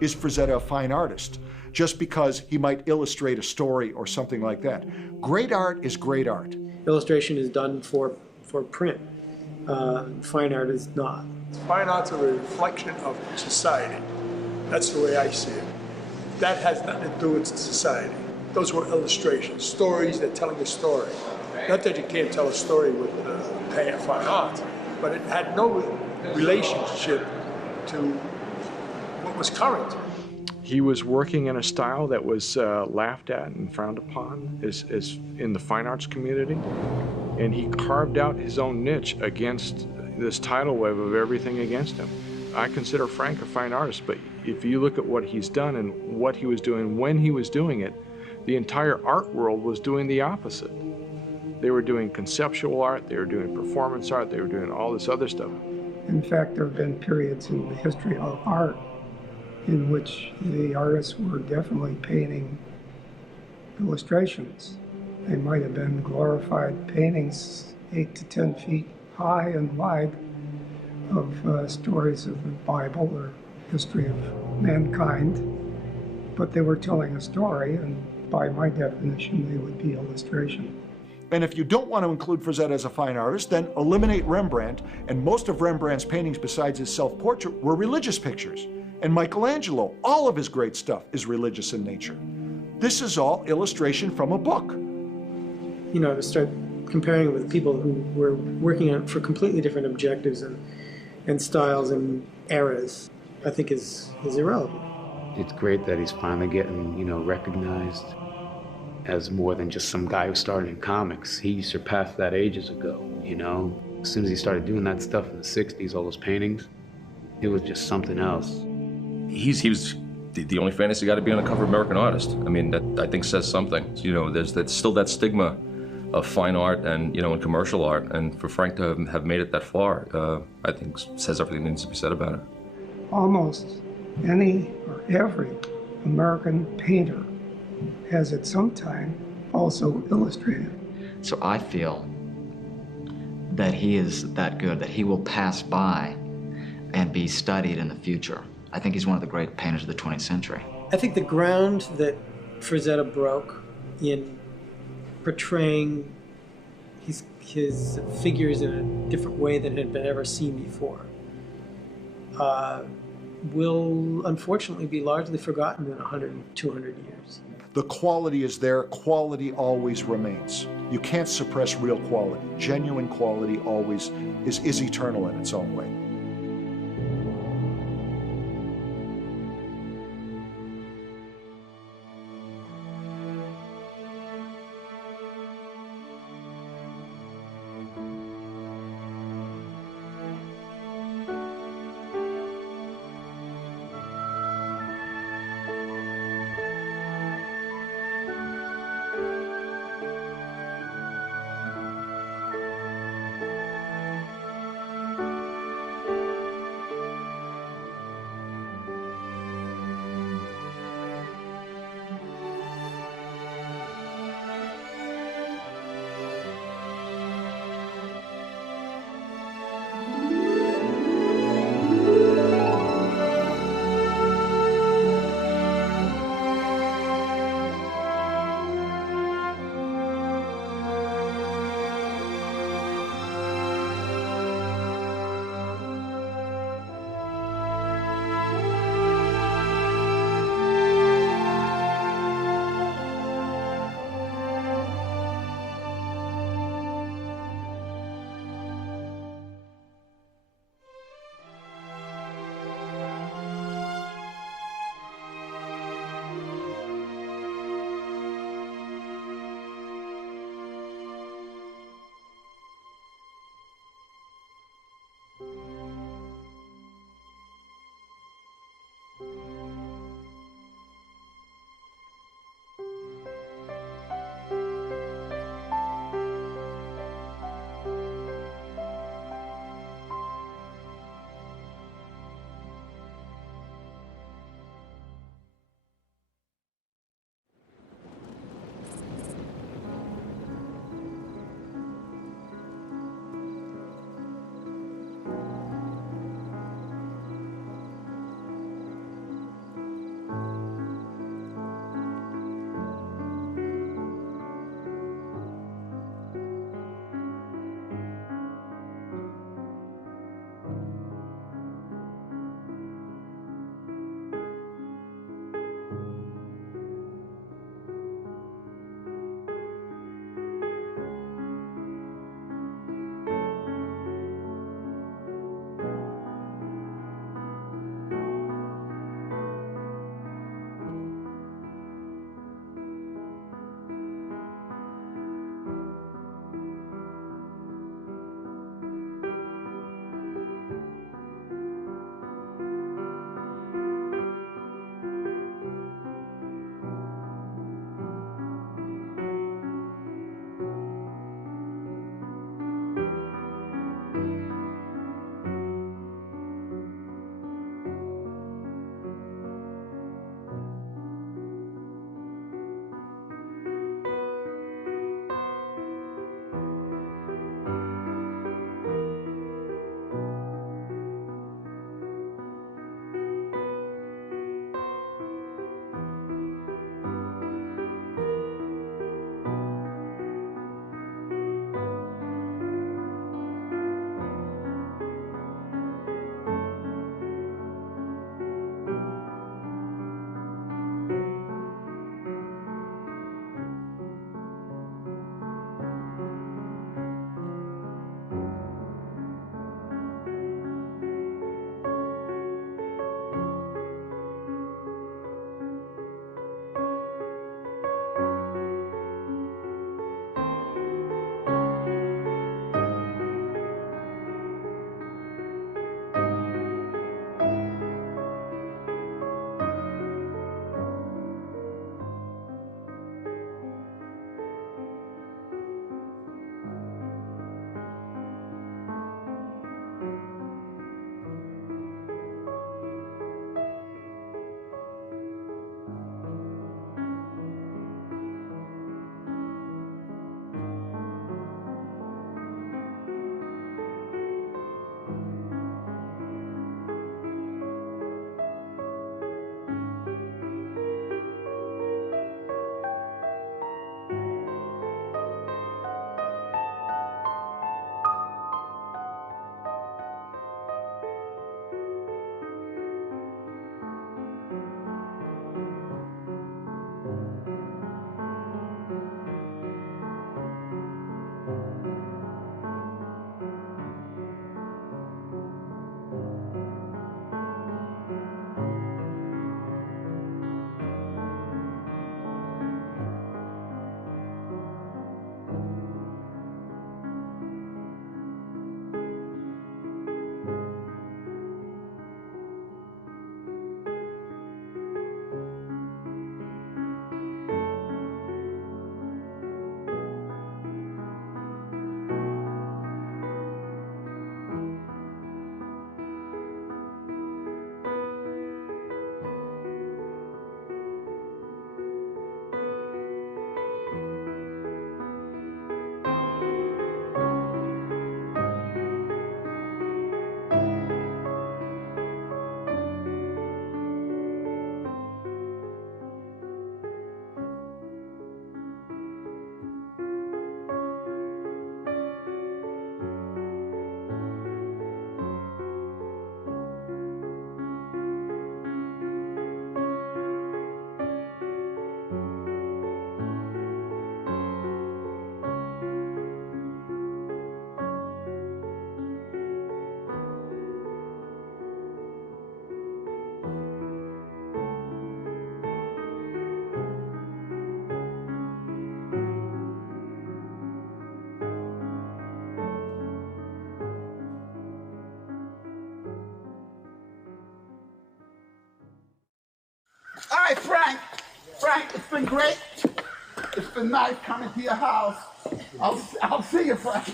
is Frazetta a fine artist? Just because he might illustrate a story or something like that. Great art is great art. Illustration is done for print. Fine art is not. Fine art's a reflection of society. That's the way I see it. That has nothing to do with society. Those were illustrations, stories. They're telling a story. Not that you can't tell a story with fine art, but it had no relationship to what was current. He was working in a style that was laughed at and frowned upon as in the fine arts community, and he carved out his own niche against this tidal wave of everything against him. I consider Frank a fine artist, but if you look at what he's done and what he was doing when he was doing it, the entire art world was doing the opposite. They were doing conceptual art, they were doing performance art, they were doing all this other stuff. In fact, there have been periods in the history of art in which the artists were definitely painting illustrations. They might have been glorified paintings 8 to 10 feet high and wide of stories of the Bible or history of mankind, but they were telling a story, and by my definition, they would be illustration. And if you don't want to include Frazetta as a fine artist, then eliminate Rembrandt, and most of Rembrandt's paintings besides his self-portrait were religious pictures. And Michelangelo, all of his great stuff is religious in nature. This is all illustration from a book. You know, to start comparing it with people who were working on for completely different objectives and styles and eras, I think is irrelevant. It's great that he's finally getting, recognized as more than just some guy who started in comics. He surpassed that ages ago, As soon as he started doing that stuff in the 60s, all those paintings, it was just something else. He was the only fantasy guy to be on the cover of American Artist. I mean, that I think says something. There's still that stigma of fine art and, and commercial art, and for Frank to have made it that far, I think says everything that needs to be said about it. Almost any or every American painter has at some time also illustrated. So I feel that he is that good, that he will pass by and be studied in the future. I think he's one of the great painters of the 20th century. I think the ground that Frazetta broke in portraying his figures in a different way than had been ever seen before will unfortunately be largely forgotten in 100 and 200 years. The quality is there, quality always remains. You can't suppress real quality. Genuine quality always is eternal in its own way. Hi, Frank. Frank, it's been great. It's been nice coming to your house. I'll see you, Frank.